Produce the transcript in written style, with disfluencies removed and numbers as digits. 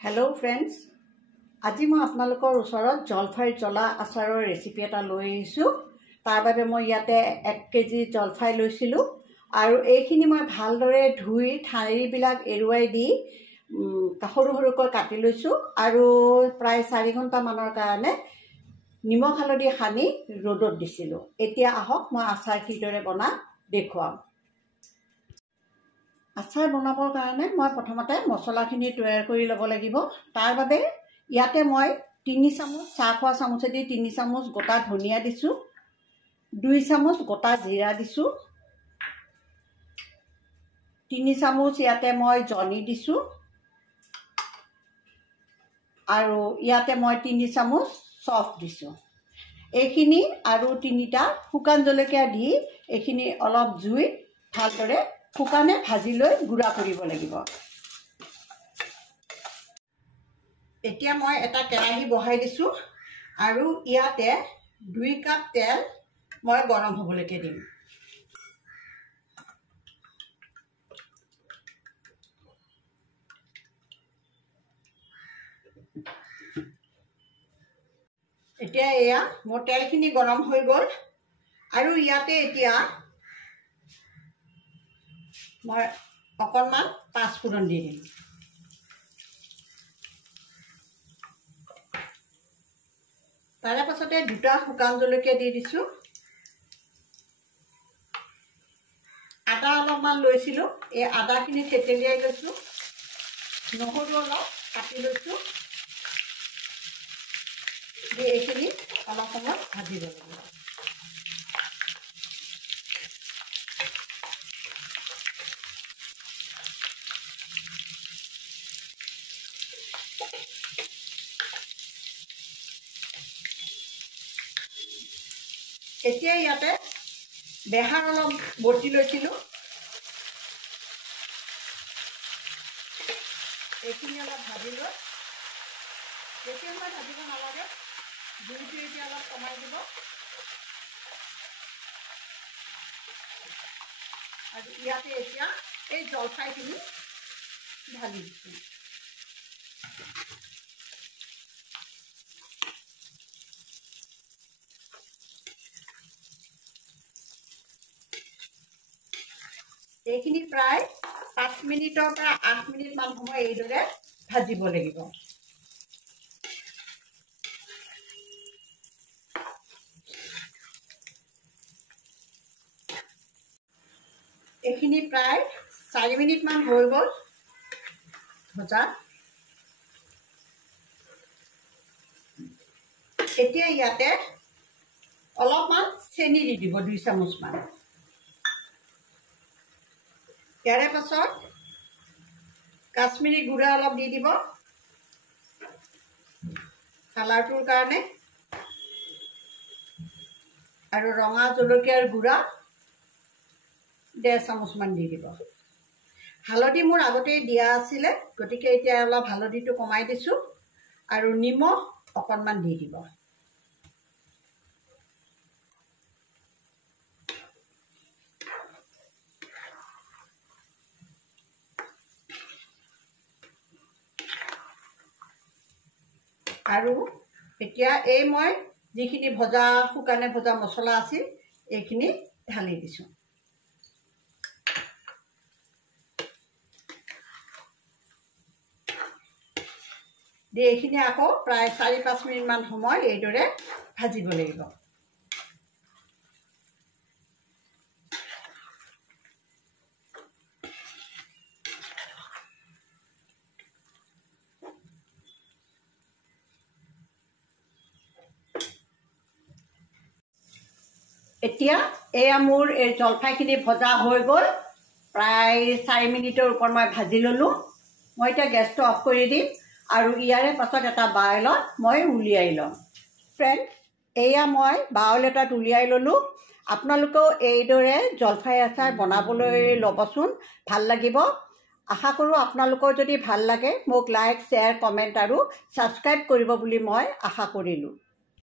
Hello friends আজি মই আপোনালোকৰ ওচৰত জলফাইৰ জ্বলা আচাৰৰ ৰেচিপি এটা লৈ আহিছো। তাৰ বাবে মই ইয়াতে 1 কেজি জলফাই লৈছিলো আৰু এইখিনি মই ভালদৰে ধুই ঠাৰিবিলাক এৰুৱাই দি সৰু সৰুকৈ কাটি লৈছো আৰু প্ৰায় 4 ঘণ্টা মানৰ কাৰণে নিমখ হালধি সানি ৰ'দত দিছিলো। এতিয়া আহক মই আচাৰ কিদৰে বনাম দেখুৱাম। আচাৰ বনাবৰ কাৰণে মই প্ৰথমতে মছলাখিনি তৈয়াৰ কৰি ল'ব লাগিব। তাৰ বাবে ইয়াতে মই 3 চামুচ চাহ খোৱা চামুচেদি 3 চামুচ গোটা ধনিয়া দিছো, 2 চামুচ গোটা জিৰা দিছো, 3 চামুচ ইয়াতে মই জনি দিছো আৰু ইয়াতে মই 3 চামুচ চফ দিছো। এইখিনি আৰু 3টা শুকান জলকীয়া দি এইখিনি অলপ জুই ভালদৰে শুকানে ভাজি লৈ গুড়া কৰিব লাগিব। এতিয়া মই এটা কেৰাহী বহাই দিছো আৰু ইয়াতে 2 কাপ তেল মই গৰম হ'বলৈকে দিম। এতিয়া এয়া মোৰ তেলখিনি গৰম হৈ গ'ল আৰু ইয়াতে এতিয়া মই অকণমান পাঁচফোৰণ দি দিম। তাৰে পাছতে 2টা শুকান জলকীয়া দি দিছো। আদা অলপমান লৈছিলো, এই আদাখিনি থেতেলিয়াই লৈছো। নহৰু অলপ কাটি লৈছো। এইখিনি অলপ সময় ভাজিব লাগিব। এতিয়া ইয়াতে বেহাৰ অলপ বটি লৈছিলো, এইখিনি অলপ ভাজি লৈ বেছি সময় ভাজিব নালাগে, জুইটো এতিয়া অলপ কমাই দিব আৰু ইয়াতে এতিয়া এই জলফাইখিনি ঢালি দিছো। এইখিনি প্ৰায় 5 মিনিটৰ পৰা 8 মিনিট মান সময় এইদৰে ভাজিব লাগিব। এইখিনি প্ৰায় 4 মিনিট মান হৈ গ'ল ভজা। এতিয়া ইয়াতে অলপমান চেনি দি দিব, 2 চামুচ মান। ইয়াৰে পাছত কাশ্মীৰী গুড়া অলপ দি দিব কালাৰটোৰ কাৰণে আৰু ৰঙা জলকীয়াৰ গুড়া 1.5 চামুচ মান দি দিব। হালধি মোৰ আগতেই দিয়া আছিলে, গতিকে এতিয়া অলপ হালধিটো কমাই দিছো আৰু নিমখ অকণমান দি দিব। আৰু এতিয়া এই মই যিখিনি ভজা শুকানে ভজা মছলা আছিল এইখিনি ঢালি দিছো। এইখিনি আকৌ প্ৰায় 4-5 মিনিট মান সময় এইদৰে ভাজিব লাগিব। এতিয়া এয়া মোৰ এই জলফাইখিনি ভজা হৈ গ'ল। প্ৰায় 4 মিনিটৰ ওপৰত মই ভাজি ল'লো। মই এতিয়া গেছটো অফ কৰি দিম আৰু ইয়াৰে পাছত এটা বাউলত মই উলিয়াই ল'ম। ফ্ৰেণ্ডছ, এয়া মই বাউল এটাত উলিয়াই ল'লো। আপোনালোকেও এইদৰে জলফাই আচাৰ বনাবলৈ ল'বচোন, ভাল লাগিব। আশা কৰোঁ আপোনালোকৰ যদি ভাল লাগে মোক লাইক, শ্বেয়াৰ, কমেণ্ট আৰু ছাবস্ক্ৰাইব কৰিব বুলি মই আশা কৰিলোঁ।